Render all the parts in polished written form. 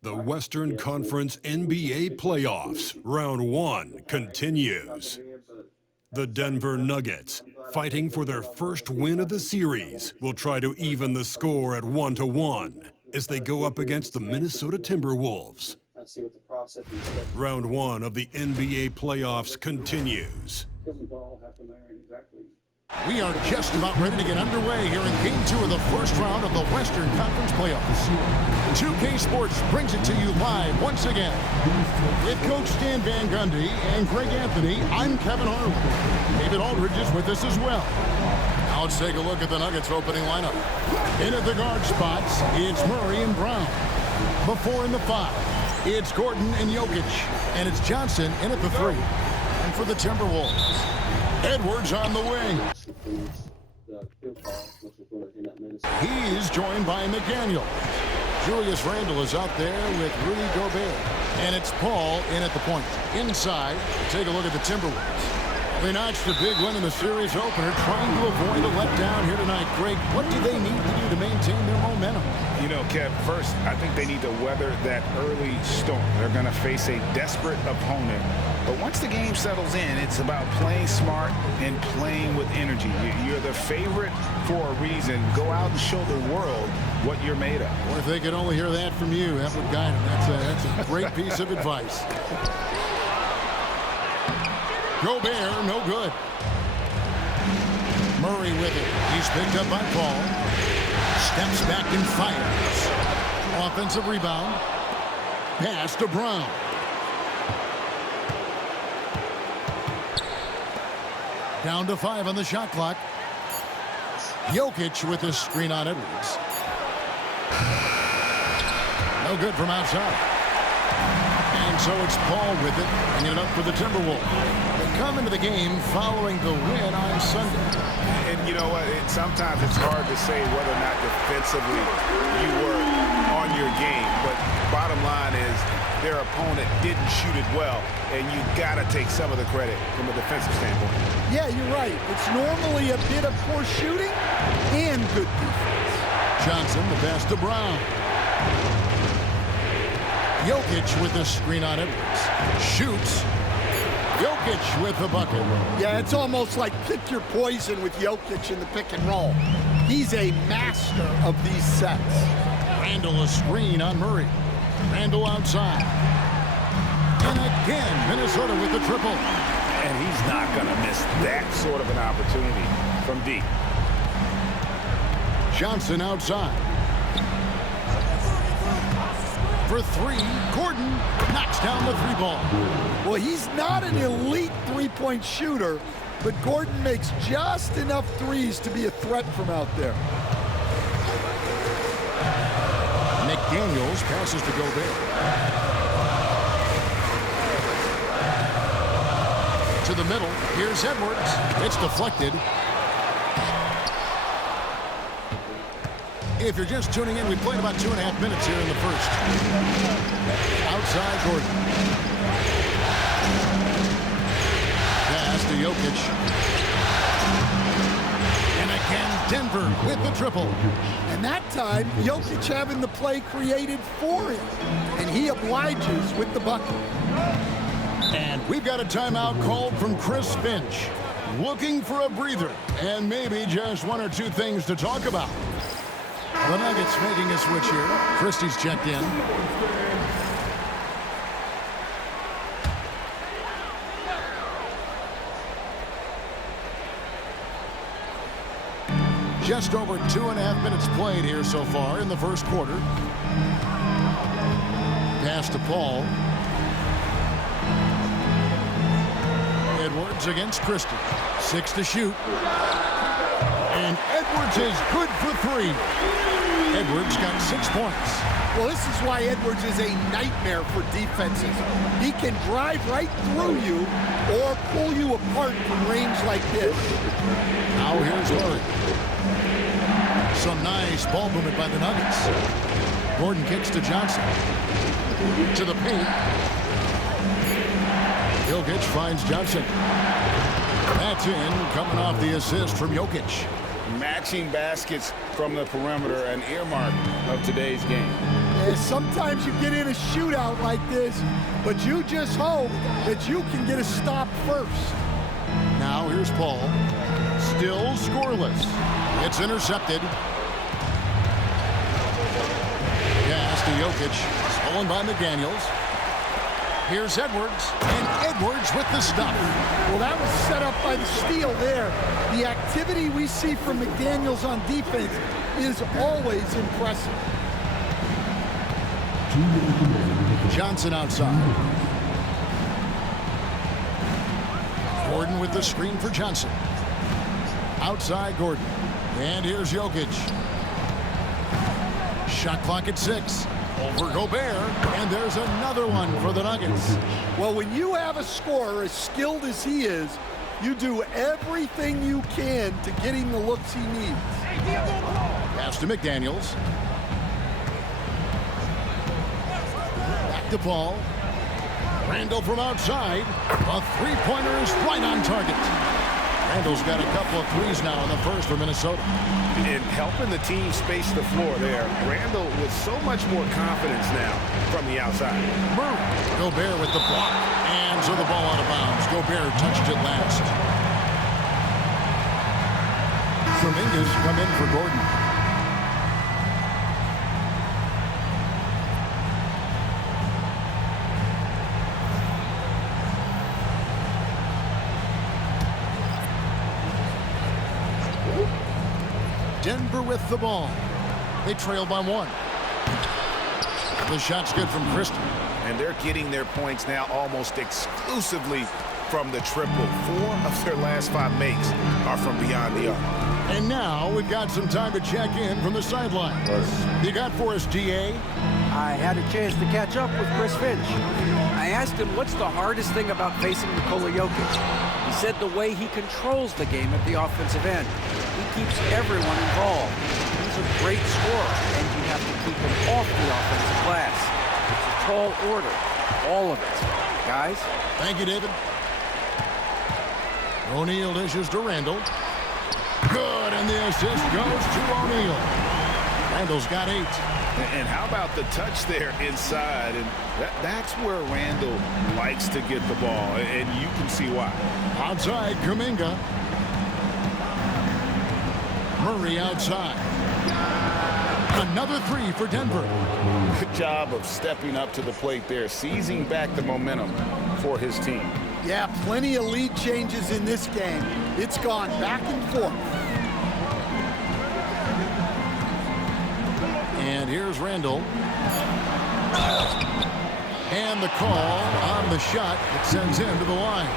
The Western Conference NBA playoffs, round 1 continues. The Denver Nuggets, fighting for their first win of the series, will try to even the score at 1-1 as they go up against the Minnesota Timberwolves. Round 1 of the NBA playoffs continues. We are just about ready to get underway here in Game 2 of the first round of the Western Conference playoffs. 2K Sports brings it to you live once again. With Coach Stan Van Gundy and Greg Anthony, I'm Kevin Harlan. David Aldridge is with us as well. Now let's take a look at the Nuggets opening lineup. In at the guard spots, it's Murray and Brown. Before in the 5, it's Gordon and Jokic. And it's Johnson in at the 3. And for the Timberwolves, Edwards on the wing. He is joined by McDaniel. Julius Randle is out there with Rudy Gobert. And it's Paul in at the point. Inside, take a look at the Timberwolves. They notched a big win in the series opener, trying to avoid a letdown here tonight. Greg, what do they need to do to maintain their momentum? You know, Kev, first, I think they need to weather that early storm. They're going to face a desperate opponent. But once the game settles in, it's about playing smart and playing with energy. You're the favorite for a reason. Go out and show the world what you're made of. Or if they could only hear that from you, that would guide them. That's a great piece of advice. Gobert, no good. Murray with it. He's picked up by Paul. Steps back and fires. Offensive rebound. Pass to Brown. Down to 5 on the shot clock. Jokic with a screen on Edwards. No good from outside. And so it's Paul with it, bringing it up for the Timberwolves. They come into the game following the win on Sunday. And you know what? Sometimes it's hard to say whether or not defensively you were on your game. But bottom line is their opponent didn't shoot it well, and you got to take some of the credit from a defensive standpoint. Yeah, you're right. It's normally a bit of poor shooting and good defense. Johnson, the pass to Brown. Jokic with the screen on Edwards. Shoots. Jokic with the bucket. Yeah, it's almost like pick your poison with Jokic in the pick and roll. He's a master of these sets. Randle a screen on Murray. Randle outside. And again, Minnesota with the triple. And he's not going to miss that sort of an opportunity from deep. Johnson outside. For 3, Gordon knocks down the 3 ball. Well, he's not an elite three-point shooter, but Gordon makes just enough threes to be a threat from out there. McDaniels passes to Gobert. To the middle. Here's Edwards. It's deflected. If you're just tuning in, we played about 2.5 minutes here in the first. Outside Gordon. Pass to Jokic. And again, Denver with the triple. And that time, Jokic having the play created for him. And he obliges with the bucket. And we've got a timeout called from Chris Finch. Looking for a breather and maybe just 1 or 2 things to talk about. The Nuggets making a switch here. Christie's checked in. Just over 2.5 minutes played here so far in the first quarter. Pass to Paul. Edwards against Christie. 6 to shoot. And Edwards is good for 3. Edwards got 6 points. Well, this is why Edwards is a nightmare for defenses. He can drive right through you or pull you apart from range like this. Now here's Murray. Some nice ball movement by the Nuggets. Gordon kicks to Johnson. To the paint. Jokic finds Johnson. That's in, coming off the assist from Jokic. Matching baskets from the perimeter, an earmark of today's game. Yeah, sometimes you get in a shootout like this, but you just hope that you can get a stop first. Now here's Paul. Still scoreless. It's intercepted. Pass to Jokic. Stolen by McDaniels. Here's Edwards, and Edwards with the stop. Well, that was set up by the steal there. The activity we see from McDaniels on defense is always impressive. Johnson outside. Gordon with the screen for Johnson. Outside Gordon. And here's Jokic. Shot clock at 6. Over Gobert, and there's another one for the Nuggets. Well, when you have a scorer as skilled as he is, you do everything you can to get him the looks he needs. Pass to McDaniels. Back to Paul. Randall from outside. A three-pointer is right on target. Randall's got a couple of threes now in the first for Minnesota. In helping the team space the floor there, Randall with so much more confidence now from the outside. Gobert with the block. And so the ball out of bounds. Gobert touched it last. Kuminga's come in for Gordon. Denver with the ball. They trail by 1. The shot's good from Christie. And they're getting their points now almost exclusively from the triple. 4 of their last 5 makes are from beyond the arc. And now we've got some time to check in from the sideline. You got for us, DA? I had a chance to catch up with Chris Finch. I asked him what's the hardest thing about facing Nikola Jokic. He said the way he controls the game at the offensive end. He keeps everyone involved. He's a great scorer, and you have to keep him off the offensive glass. It's a tall order, all of it. Guys? Thank you, David. O'Neal dishes to Randall. Good, and the assist goes to O'Neal. Randall's got 8. And how about the touch there inside? And that's where Randall likes to get the ball, and you can see why. Outside, Kuminga. Murray outside. Another 3 for Denver. Good job of stepping up to the plate there, seizing back the momentum for his team. Yeah, plenty of lead changes in this game. It's gone back and forth. And here's Randall. And the call on the shot that sends him to the line.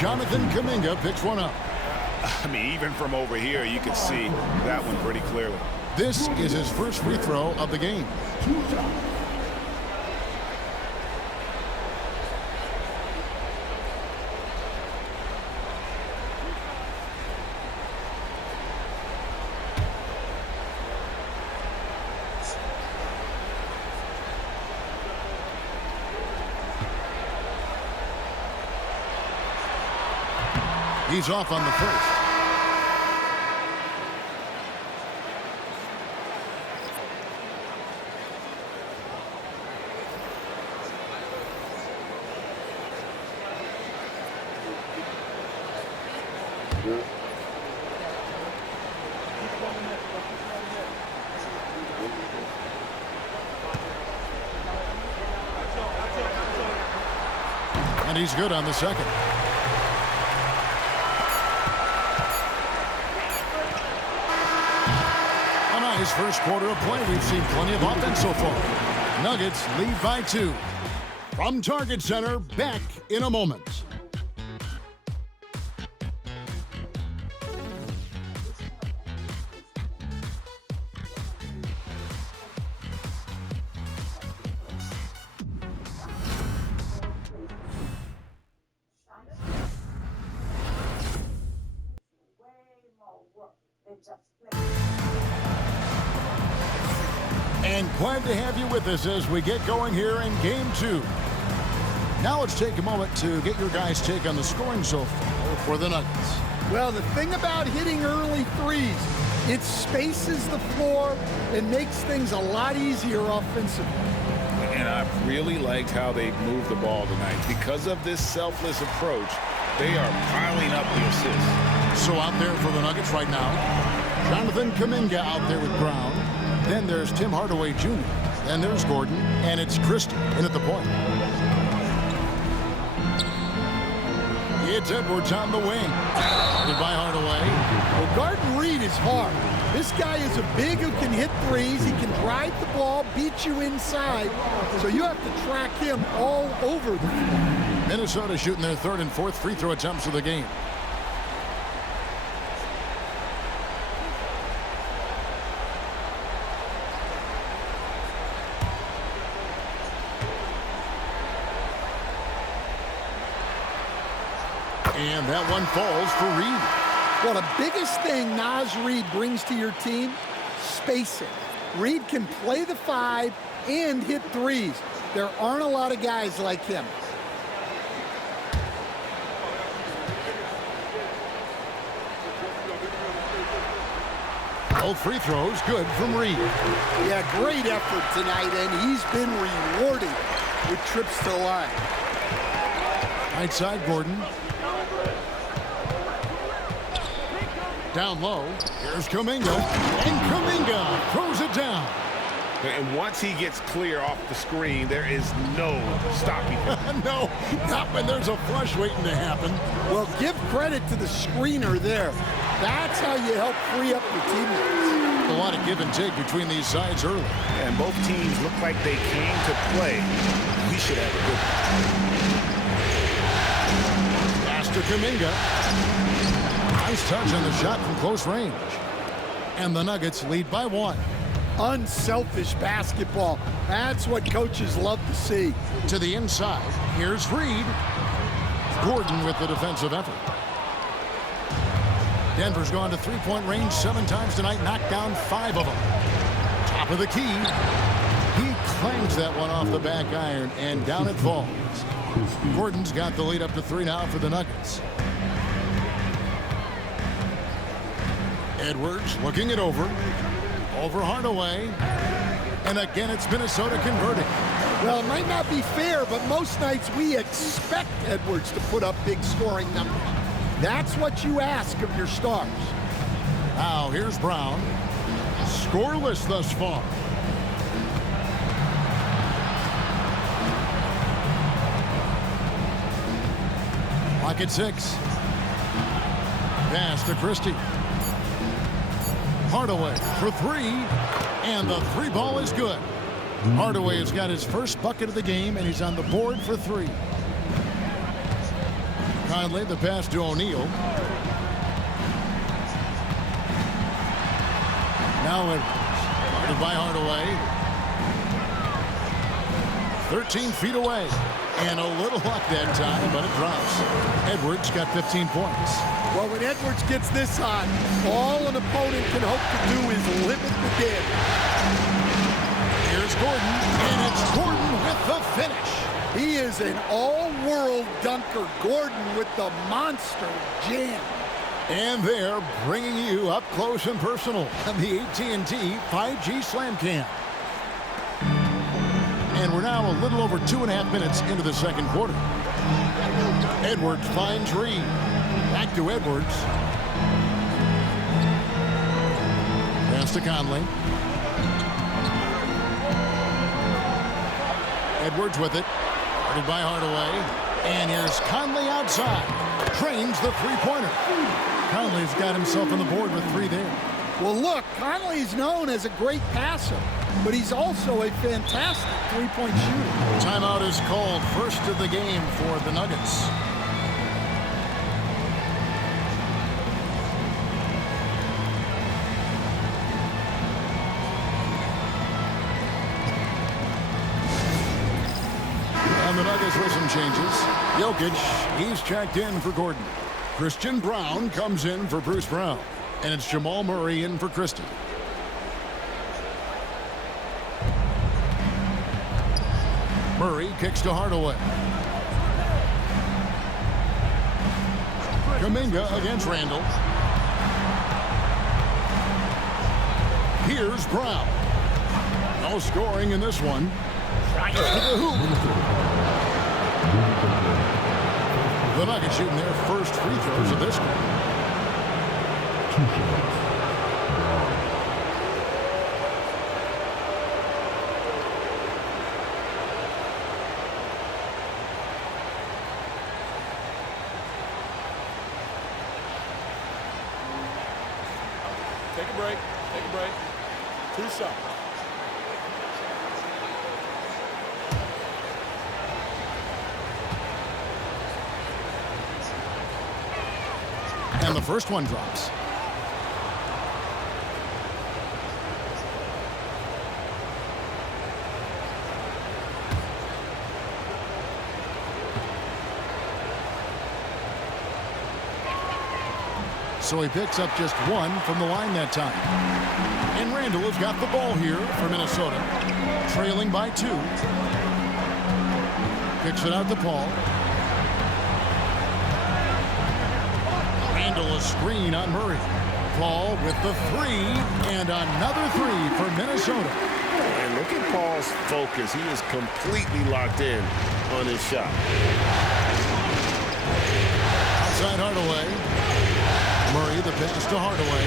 Jonathan Kuminga picks one up. I mean, even from over here, you can see that one pretty clearly. This is his first free throw of the game. He's off on the first. And he's good on the second. His first quarter of play, we've seen plenty of offense so far. Nuggets lead by 2. From Target Center, back in a moment. And glad to have you with us as we get going here in Game 2. Now let's take a moment to get your guys' take on the scoring so far for the Nuggets. Well, the thing about hitting early threes, it spaces the floor and makes things a lot easier offensively. And I've really liked how they've moved the ball tonight. Because of this selfless approach, they are piling up the assists. So out there for the Nuggets right now, Jonathan Kuminga out there with Brown. Then there's Tim Hardaway Jr. Then there's Gordon, and it's Christie in at the point. It's Edwards on the wing. Guarded by Hardaway. Well, guarding Reed is hard. This guy is a big who can hit threes. He can drive the ball, beat you inside. So you have to track him all over the floor. Minnesota shooting their third and fourth free throw attempts of the game. And that one falls for Reed. Well, the biggest thing Naz Reid brings to your team, spacing. Reed can play the 5 and hit threes. There aren't a lot of guys like him. Both free throws good from Reed. Yeah, great effort tonight, and he's been rewarded with trips to the line. Right side, Gordon. Down low, here's Kuminga, and Kuminga throws it down. And once he gets clear off the screen, there is no stopping him. No, not when there's a flush waiting to happen. Well, give credit to the screener there. That's how you help free up your teammates. A lot of give and take between these sides early. And both teams look like they came to play. We should have a good one. Pass to Kuminga. Nice touch on the shot from close range. And the Nuggets lead by 1. Unselfish basketball. That's what coaches love to see. To the inside, here's Reed. Gordon with the defensive effort. Denver's gone to three-point range 7 times tonight, knocked down 5 of them. Top of the key. He clangs that one off the back iron, and down it falls. Gordon's got the lead up to 3 now for the Nuggets. Edwards looking it over. Over Hardaway. And again, it's Minnesota converting. Well, it might not be fair, but most nights we expect Edwards to put up big scoring numbers. That's what you ask of your stars. Now, here's Brown. Scoreless thus far. Clock at 6. Pass to Christie. Hardaway for 3, and the 3 ball is good. Hardaway has got his first bucket of the game, and he's on the board for 3. Conley, the pass to O'Neal. Now Edwards, guarded by Hardaway. 13 feet away, and a little luck that time, but it drops. Edwards got 15 points. Well, when Edwards gets this hot, all an opponent can hope to do is limit the damage. Here's Gordon, and it's Gordon with the finish. He is an all-world dunker. Gordon with the monster jam. And they're bringing you up close and personal on the AT&T 5G Slam Cam. And we're now a little over 2.5 minutes into the second quarter. Edwards finds Reed. Back to Edwards. Pass to Conley. Edwards with it. Guarded by Hardaway. And here's Conley outside. Drains the three-pointer. Conley's got himself on the board with 3 there. Well, look, Conley's known as a great passer, but he's also a fantastic three-point shooter. Timeout is called, first of the game for the Nuggets. And the Nuggets with some changes. Jokic, he's checked in for Gordon. Christian Brown comes in for Bruce Brown. And it's Jamal Murray in for Christie. Murray kicks to Hardaway. Kuminga against Randall. Here's Brown. No scoring in this one. To the hoop. The Nuggets shooting their first free throws of this game. Take a break. Take a break. 2 shots. And the first one drops. So he picks up just one from the line that time. And Randall has got the ball here for Minnesota. Trailing by 2. Kicks it out to Paul. Randall a screen on Murray. Paul with the 3. And another 3 for Minnesota. And look at Paul's focus. He is completely locked in on his shot. Outside Hardaway. Murray, the pass to Hardaway.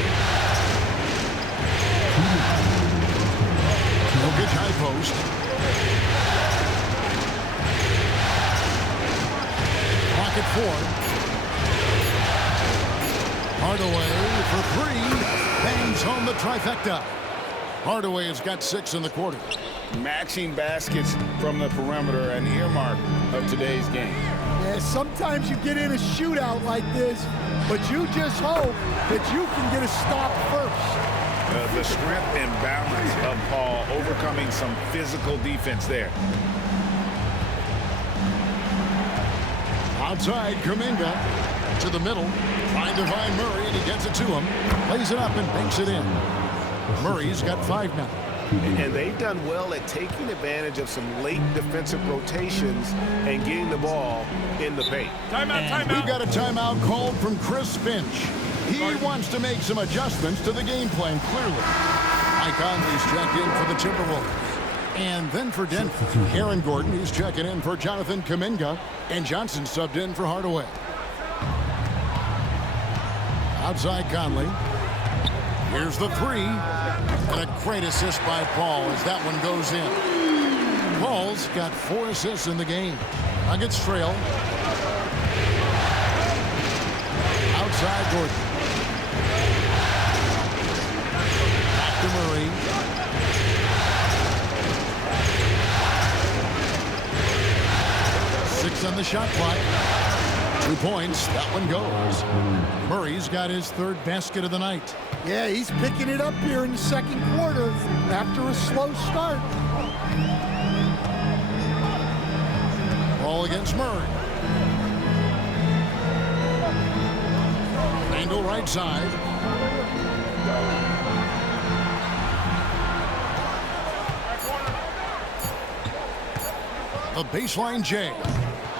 Jokic high post. Pocket 4. Hardaway for 3. Bangs home the trifecta. Hardaway has got 6 in the quarter. Matching baskets from the perimeter, an earmark of today's game. Yeah, sometimes you get in a shootout like this, but you just hope that you can get a stop first. The strength and balance of Paul overcoming some physical defense there. Outside, Kuminga to the middle. Trying to find Murray, and he gets it to him. Lays it up and banks it in. Murray's got 5 now. And they've done well at taking advantage of some late defensive rotations and getting the ball in the paint. Timeout. We've got a timeout called from Chris Finch. He wants to make some adjustments to the game plan, clearly. Mike Conley's checked in for the Timberwolves. And then for Denver, Aaron Gordon, he's checking in for Jonathan Kuminga. And Johnson subbed in for Hardaway. Outside Conley. Here's the 3. And a great assist by Paul as that one goes in. Paul's got 4 assists in the game. Nuggets trail. Outside Gordon. Back to Murray. Six on the shot clock. 2 points. That one goes. Murray's got his 3rd basket of the night. Yeah, he's picking it up here in the second quarter after a slow start. Ball against Murray. Randall right side. The baseline J.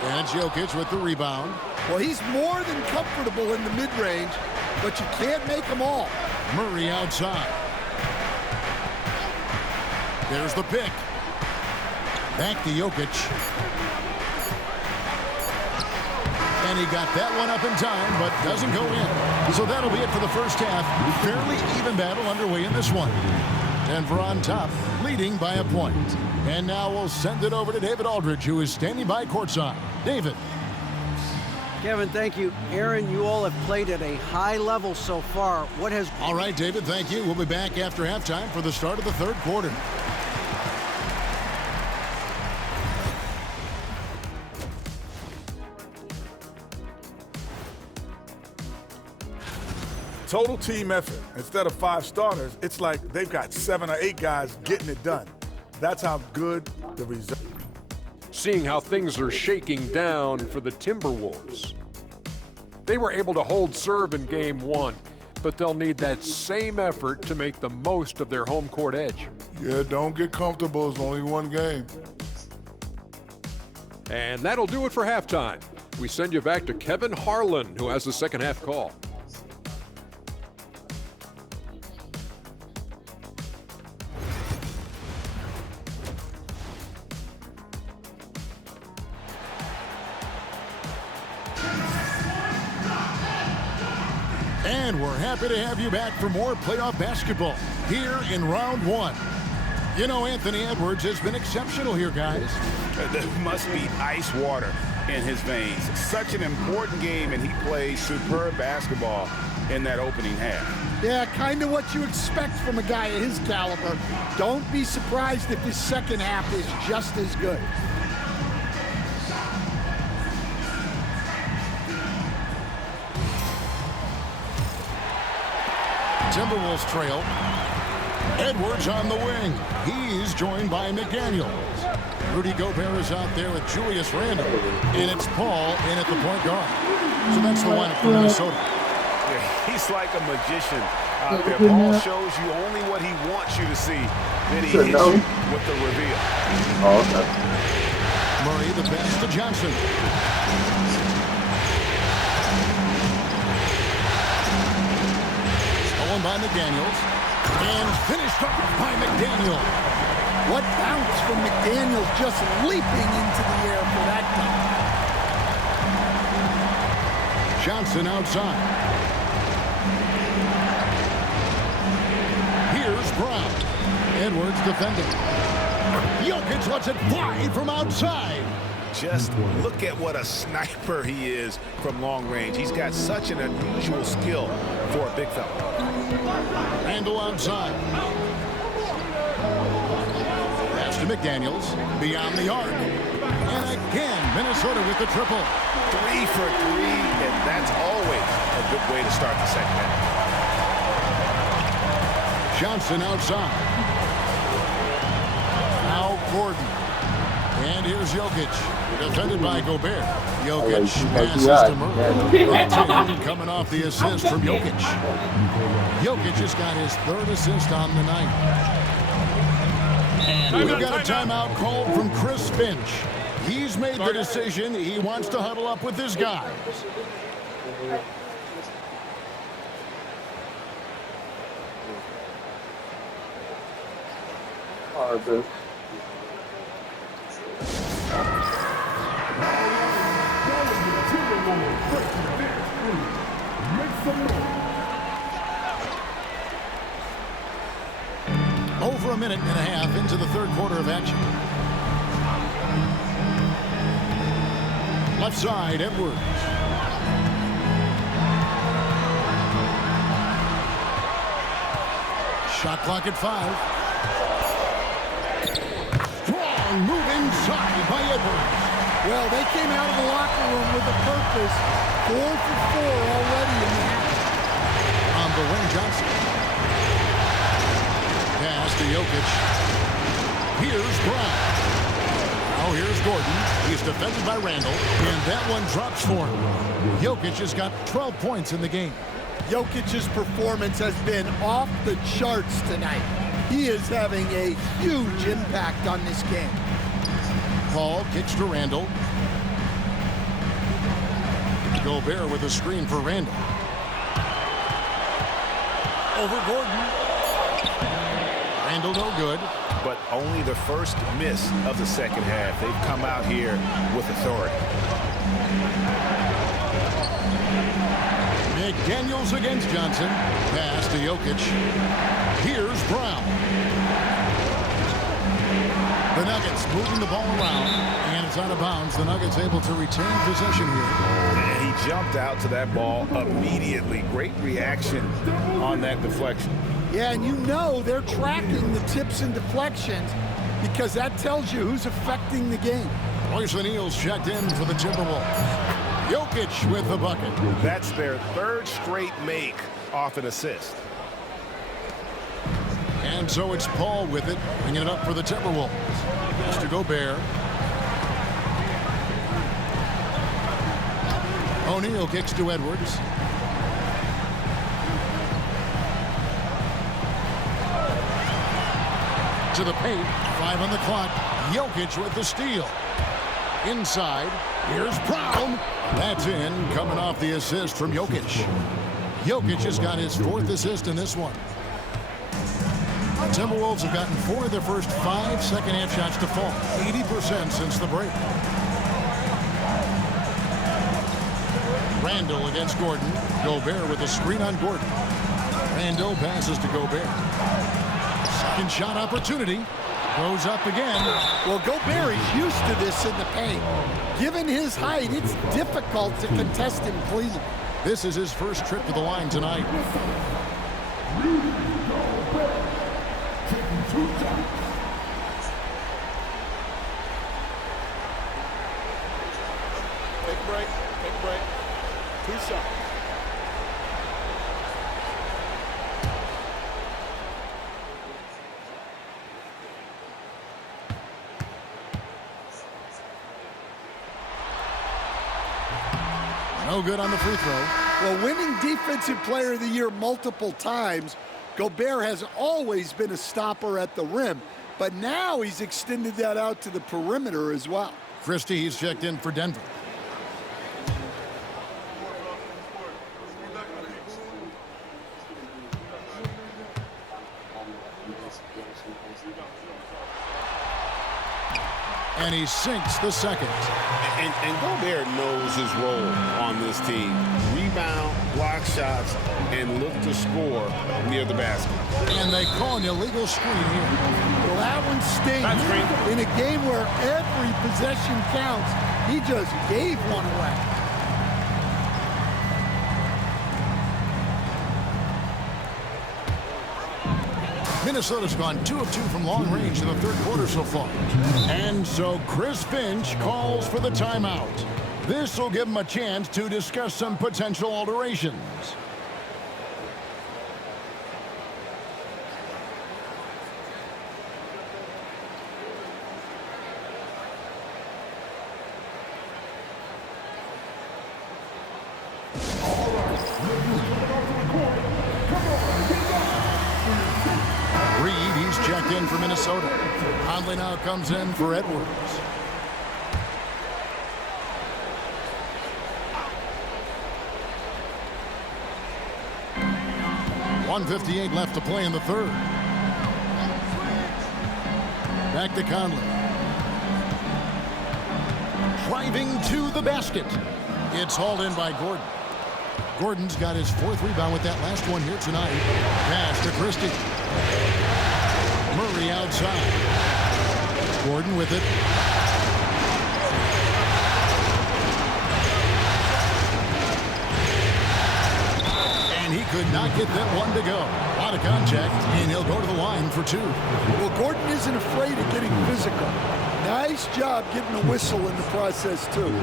And it's Jokic with the rebound. Well, he's more than comfortable in the mid-range, but you can't make them all. Murray outside. There's the pick. Back to Jokic. And he got that one up in time, but doesn't go in. So that'll be it for the first half. Fairly even battle underway in this one. Denver on top, leading by a point. And now we'll send it over to David Aldridge, who is standing by courtside. David. Kevin, thank you. Aaron, you all have played at a high level so far. What has... All right, David, thank you. We'll be back after halftime for the start of the 3rd quarter. Total team effort. Instead of 5 starters, it's like they've got 7 or 8 guys getting it done. That's how good the result. Seeing how things are shaking down for the Timberwolves. They were able to hold serve in Game 1, but they'll need that same effort to make the most of their home court edge. Yeah, don't get comfortable. It's only one game. And that'll do it for halftime. We send you back to Kevin Harlan, who has the second half call. And we're happy to have you back for more playoff basketball here in round one. You know, Anthony Edwards has been exceptional here, guys. There must be ice water in his veins. Such an important game, and he plays superb basketball in that opening half. Yeah, kind of what you expect from a guy of his caliber. Don't be surprised if his second half is just as good. Timberwolves trail. Edwards on the wing. He's joined by McDaniels. Rudy Gobert is out there with Julius Randle. And it's Paul in at the point guard. So that's the lineup for Minnesota. Yeah, he's like a magician out there. Paul shows you only what he wants you to see. Then he hits you with the reveal. Murray the pass to Johnson. Stolen by McDaniels. And finished off by McDaniel. What bounce from McDaniels, just leaping into the air for that dunk. Johnson outside. Here's Brown. Edwards defending. Jokic lets it fly from outside. Just look at what a sniper he is from long range. He's got such an unusual skill for a big fella. Randle outside. Pass to McDaniels. Beyond the arc. And again, Minnesota with the triple. 3 for 3, and that's always a good way to start the second half. Johnson outside. Now Gordon. And here's Jokic. Defended by Gobert. Jokic passes to Murray. Coming off the assist from Jokic. Jokic has got his third assist on the night. And we've got a timeout called from Chris Finch. He's made the decision. He wants to huddle up with his guys. Over a minute and a half into the third quarter of action. Left side, Edwards. Shot clock at 5. Strong move inside by Edwards. Well, they came out of the locker room with a purpose. 4 for 4 already in the half. On the wing, Johnson. Pass to Jokic. Here's Brown. Now here's Gordon. He's defended by Randle. And that one drops for him. Jokic has got 12 points in the game. Jokic's performance has been off the charts tonight. He is having a huge impact on this game. Paul kicks to Randle. Gobert with a screen for Randle. Over Gordon. Randle no good. But only the first miss of the second half. They've come out here with authority. McDaniels against Johnson. Pass to Jokic. Here's Brown. The Nuggets moving the ball around, and it's out of bounds. The Nuggets able to retain possession here. And he jumped out to that ball immediately. Great reaction on that deflection. Yeah, and you know they're tracking the tips and deflections because that tells you who's affecting the game. Royce O'Neal's checked in for the Timberwolves. Jokic with the bucket. That's their third straight make off an assist. And so it's Paul with it, bringing it up for the Timberwolves. Mr. Gobert. O'Neal kicks to Edwards. To the paint, 5 on the clock. Jokic with the steal. Inside, Here's Brown. That's in, coming off the assist from Jokic. Jokic has got his 4th assist in this one. The Timberwolves have gotten 4 of their first 5 second-half shots to fall. 80% since the break. Randall against Gordon. Gobert with a screen on Gordon. Randall passes to Gobert. Second shot opportunity. Goes up again. Well, Gobert is used to this in the paint. Given his height, it's difficult to contest him cleanly. This is his first trip to the line tonight. Take a break. Take a break. 2 shots. No good on the free throw. Well, winning Defensive Player of the Year multiple times, Gobert has always been a stopper at the rim, but now he's extended that out to the perimeter as well. Christie, he's checked in for Denver. And he sinks the second. And Gobert knows his role on this team. Rebound, block shots, and look to score near the basket. And they call an illegal screen here. Well, that one stings. In a game where every possession counts, he just gave one away. Minnesota's gone 2 of 2 from long range in the 3rd quarter so far. And so Chris Finch calls for the timeout. This will give him a chance to discuss some potential alterations. Reed, he's checked in for Minnesota. Conley now comes in for Edwards. .158 left to play in the 3rd. Back to Conley. Driving to the basket. It's hauled in by Gordon. Gordon's got his 4th rebound with that last one here tonight. Pass to Christie. Murray outside. Gordon with it. And he could not get that one to go. A lot of contact, and he'll go to the line for 2. Well, Gordon isn't afraid of getting physical. Nice job getting a whistle in the process, too.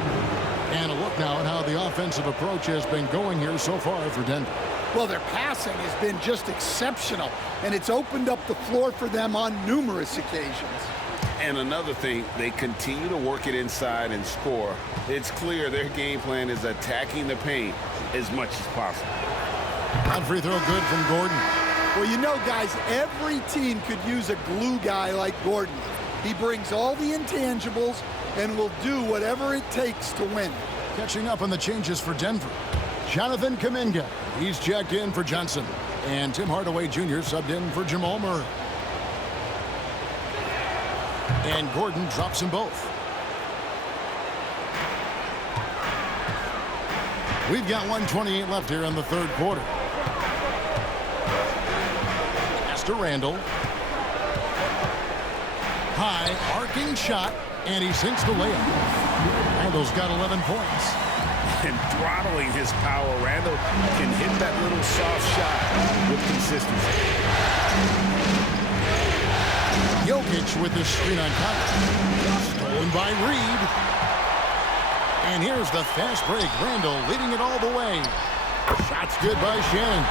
And a look now at how the offensive approach has been going here so far for Denver. Well, their passing has been just exceptional, and it's opened up the floor for them on numerous occasions. And another thing, they continue to work it inside and score. It's clear their game plan is attacking the paint as much as possible. On free throw good from Gordon. Well, you know, guys, every team could use a glue guy like Gordon. He brings all the intangibles and will do whatever it takes to win. Catching up on the changes for Denver. Jonathan Kuminga, he's checked in for Johnson. And Tim Hardaway Jr. subbed in for Jamal Murray. And Gordon drops them both. We've got 1:28 left here in the 3rd quarter. Pass to Randall. High, arcing shot, and he sinks the layup. Randall's got 11 points. And throttling his power, Randall can hit that little soft shot with consistency. Jokic with the screen on top. Stolen by Reed. And here's the fast break. Randall leading it all the way. Shots good by Shannon.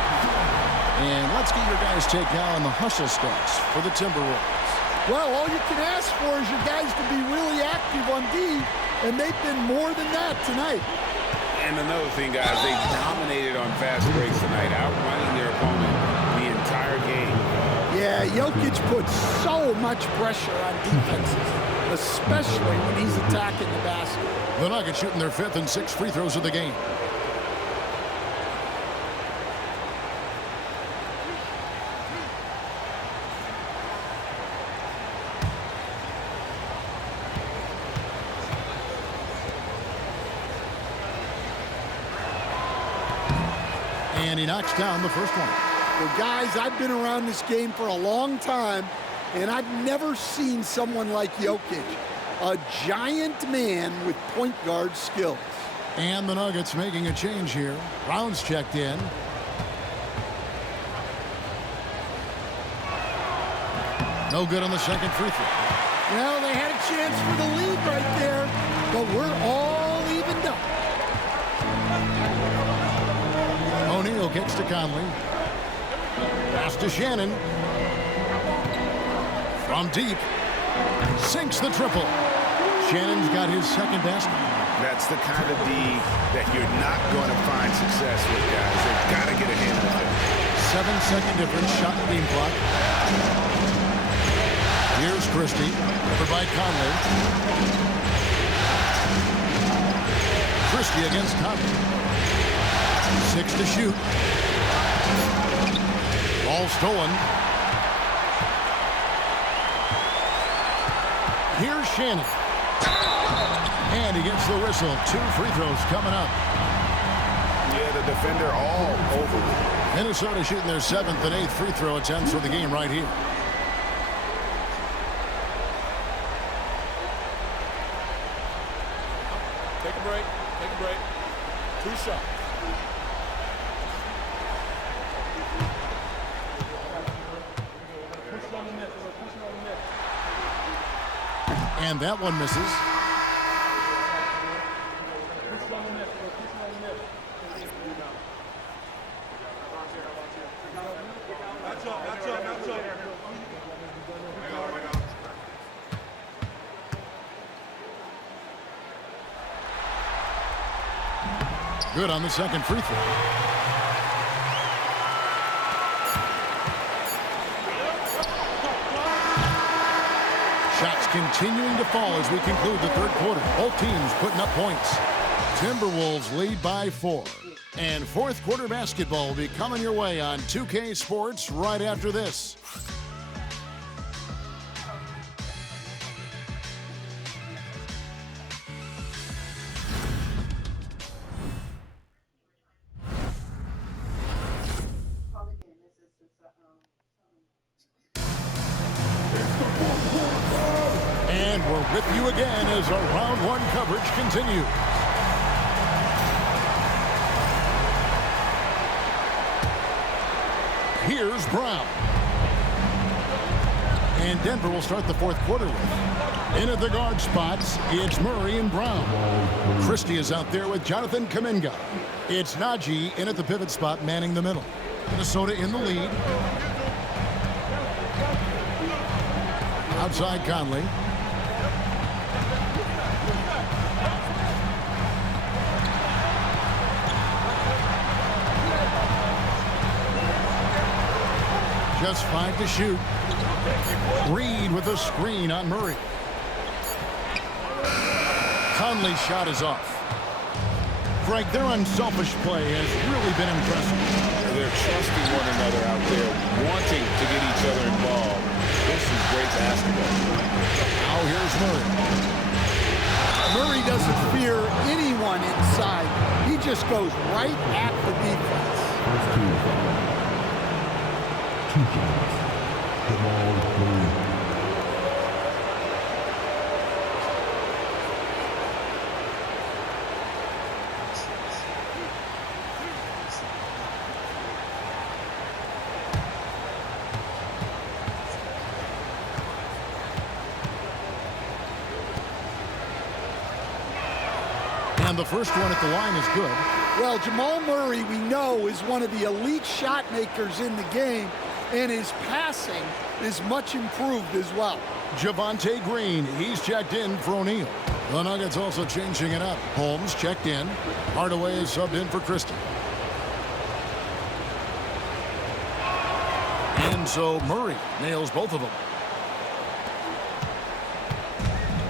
And let's get your guys' take now on the hustle stats for the Timberwolves. Well, all you can ask for is your guys to be really active on D, and they've been more than that tonight. And another thing, guys, they dominated on fast breaks tonight, outrunning their opponent the entire game. Yeah, Jokic puts so much pressure on defenses, especially when he's attacking the basket. The Nuggets shooting their 5th and 6th free throws of the game. And he knocks down the first one. Well, guys, I've been around this game for a long time, and I've never seen someone like Jokic, a giant man with point guard skills. And the Nuggets making a change here. Brown's checked in. No good on the second free throw. Well, they had a chance for the lead right there, but we're all evened up. O'Neal gets to Conley. Pass to Shannon. From deep. Sinks the triple. Shannon's got his second basket. That's the kind of D that you're not going to find success with, guys. They've got to get a handle of it. 7-second difference, shot beam clock. Here's Christie, covered by Conley. Christie against Conley. 6 to shoot. Ball stolen. Here's Shannon. And he gets the whistle. 2 free throws coming up. Yeah, the defender all over it. Minnesota shooting their 7th and 8th free throw attempts for the game right here. Take a break. Take a break. 2 shots. And that one misses. Good on the second free throw. Shots continuing to fall as we conclude the third quarter. Both teams putting up points. Timberwolves lead by 4. And fourth quarter basketball will be coming your way on 2K Sports right after this. And we're with you again as our round 1 coverage continues. Here's Brown. And Denver will start the fourth quarter with. In at the guard spots, it's Murray and Brown. Christie is out there with Jonathan Kuminga. It's Najee in at the pivot spot, manning the middle. Minnesota in the lead. Outside Conley. Just 5 to shoot. Reed with a screen on Murray. Conley's shot is off. Greg, their unselfish play has really been impressive. They're trusting one another out there, wanting to get each other involved. This is great basketball. Now here's Murray. Murray doesn't fear anyone inside. He just goes right at the defense. And the first one at the line is good. Well, Jamal Murray, we know, is one of the elite shot makers in the game, and his passing is much improved as well. Javonte Green, he's checked in for O'Neal. The Nuggets also changing it up. Holmes checked in. Hardaway is subbed in for Christie. And so Murray nails both of them.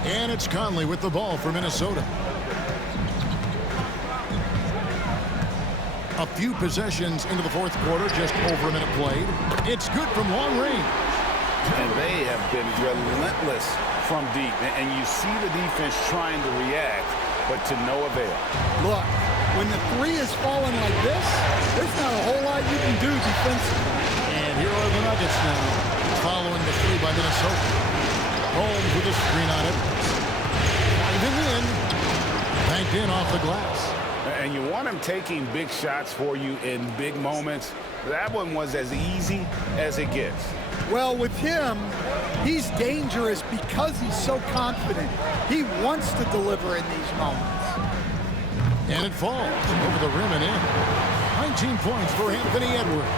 And it's Conley with the ball for Minnesota. A few possessions into the fourth quarter, just over a minute played. It's good from long range. And they have been relentless from deep. And you see the defense trying to react, but to no avail. Look, when the three is falling like this, there's not a whole lot you can do defensively. And here are the Nuggets now, following the three by Minnesota. Holmes with a screen on it. Driving in. Banked in off the glass. And you want him taking big shots for you in big moments. That one was as easy as it gets. Well, with him, he's dangerous because he's so confident. He wants to deliver in these moments. And it falls over the rim and in. 19 points for Anthony Edwards.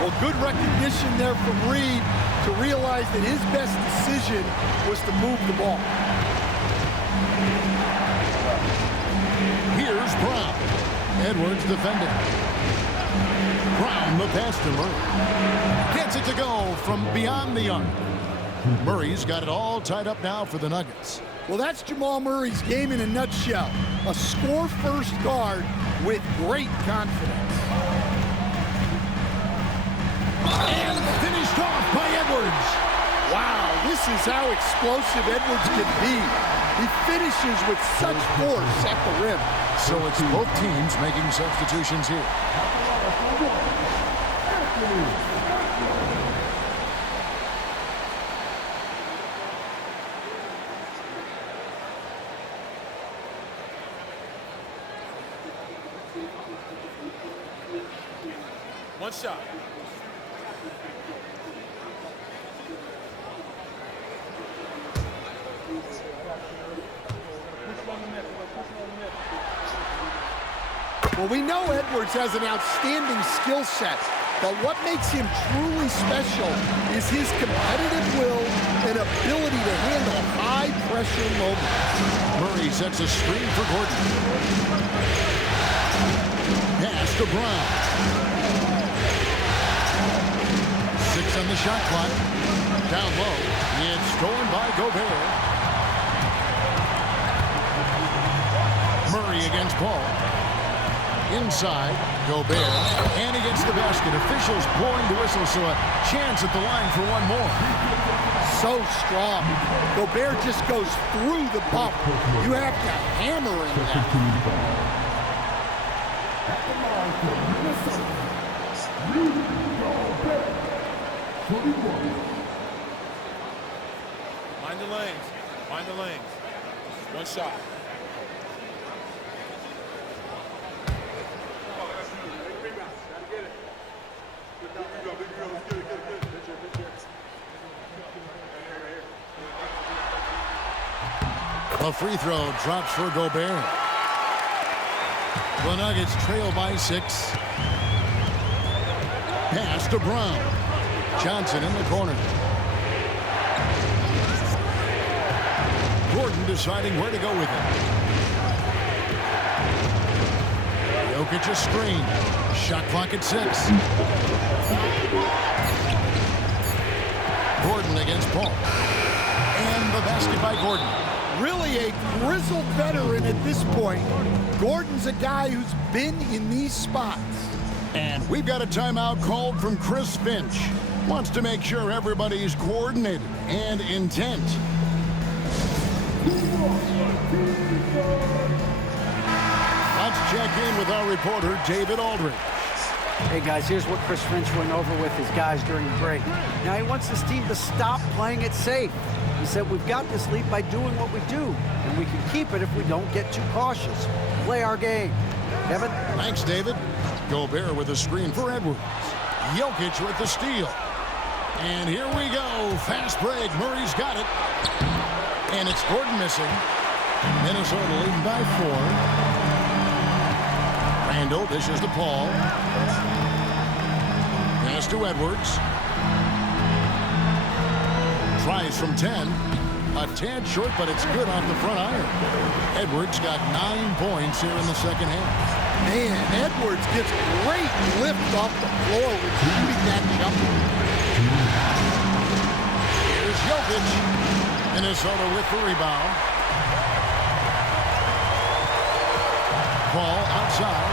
Well, good recognition there from Reed to realize that his best decision was to move the ball. Here's Brown. Edwards defending. Brown the pass to Murray. Gets it to go from beyond the arc. Murray's got it all tied up now for the Nuggets. Well, that's Jamal Murray's game in a nutshell. A score-first guard with great confidence. And finished off by Edwards. Wow, this is how explosive Edwards can be. He finishes with such force at the rim. So it's both teams making substitutions here. One shot. Well, we know Edwards has an outstanding skill set, but what makes him truly special is his competitive will and ability to handle high-pressure moments. Murray sets a screen for Gordon. Pass to Brown. 6 on the shot clock. Down low. It's stolen by Gobert. Murray against Paul. Inside, Gobert, and he gets the basket. Officials blowing the whistle, so a chance at the line for one more. So strong. Gobert just goes through the bump. You have to hammer him there. Mind the lanes. Mind the lanes. One shot. A free throw drops for Gobert. The Nuggets trail by 6. Pass to Brown. Johnson in the corner. Gordon deciding where to go with it. Jokic a screen. Shot clock at 6. Gordon against Paul. And the basket by Gordon. Really a grizzled veteran at this point. Gordon's a guy who's been in these spots. And we've got a timeout called from Chris Finch. Wants to make sure everybody's coordinated and intent. Let's check in with our reporter, David Aldridge. Hey, guys, here's what Chris Finch went over with his guys during the break. Now, he wants his team to stop playing it safe. He said, we've got this lead by doing what we do, and we can keep it if we don't get too cautious. Play our game. Kevin? Thanks, David. Gobert with a screen for Edwards. Jokic with the steal. And here we go. Fast break. Murray's got it. And it's Gordon missing. Minnesota leading by 4. Randall dishes to Paul. Pass to Edwards. Tries from 10. A tad short, but it's good off the front iron. Edwards got 9 points here in the second half. Man, Edwards gets great lift off the floor receiving that jumper. Here's Jokic. Minnesota with the rebound. Ball outside.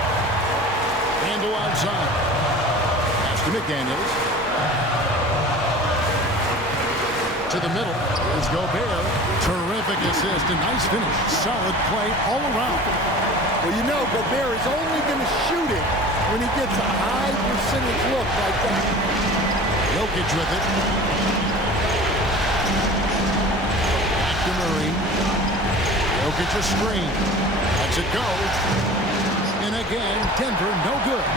And Randall outside. Pass to McDaniels. To the middle. Here's Gobert. Terrific assist and nice finish. Solid play all around. Well, you know, Gobert is only going to shoot it when he gets a high percentage look like that. Jokic with it. Back to Murray. Jokic a screen. Lets it go. And again, Denver no good.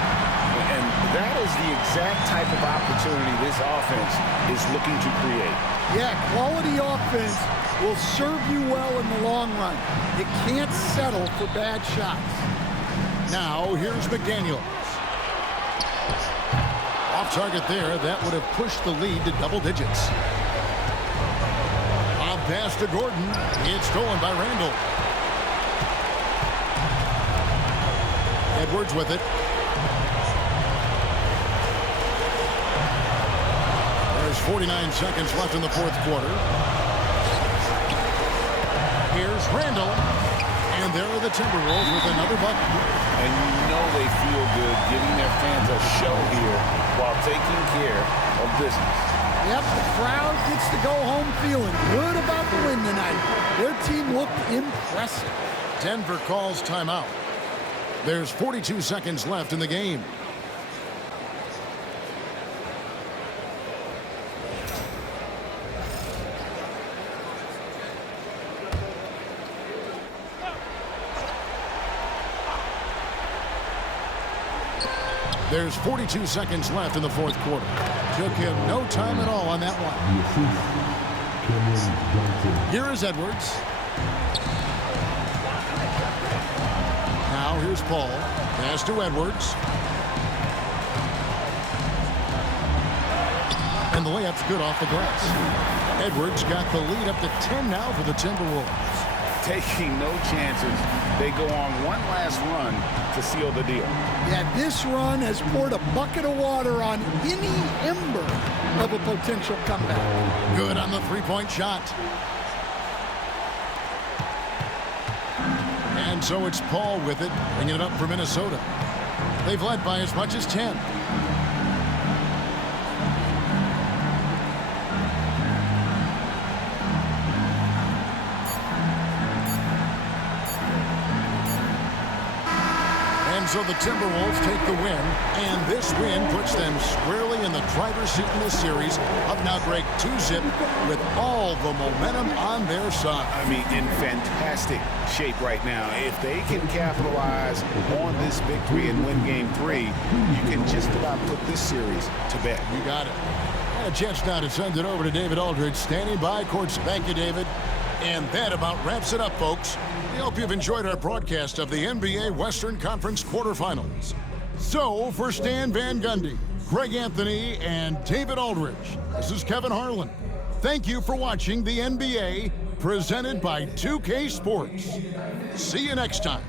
And that is the exact type of opportunity this offense is looking to create. Yeah, quality offense will serve you well in the long run. You can't settle for bad shots. Now, here's McDaniels. Off target there. That would have pushed the lead to double digits. Lob pass to Gordon. It's stolen by Randall. Edwards with it. There's 49 seconds left in the fourth quarter. Here's Randall. And there are the Timberwolves with another bucket. And you know they feel good giving their fans a show here while taking care of business. Yep, the crowd gets to go home feeling good about the win tonight. Their team looked impressive. Denver calls timeout. There's 42 seconds left in the game. There's 42 seconds left in the fourth quarter. Took him no time at all on that one. Here is Edwards. Now here's Paul. Pass to Edwards. And the layup's good off the glass. Edwards got the lead up to 10 now for the Timberwolves. Taking no chances. They go on one last run to seal the deal. Yeah, this run has poured a bucket of water on any ember of a potential comeback. Good on the three-point shot. And so it's Paul with it, bringing it up for Minnesota. They've led by as much as 10. So the Timberwolves take the win, and this win puts them squarely in the driver's seat in this series, up now break 2-zip with all the momentum on their side. I mean, in fantastic shape right now. If they can capitalize on this victory and win game 3, you can just about put this series to bed. You got it. And a chance now to send it over to David Aldridge, standing by courts. Thank you, David. And that about wraps it up, folks. We hope you've enjoyed our broadcast of the NBA Western Conference quarterfinals. So, for Stan Van Gundy, Greg Anthony, and David Aldridge, this is Kevin Harlan. Thank you for watching the NBA, presented by 2K Sports. See you next time.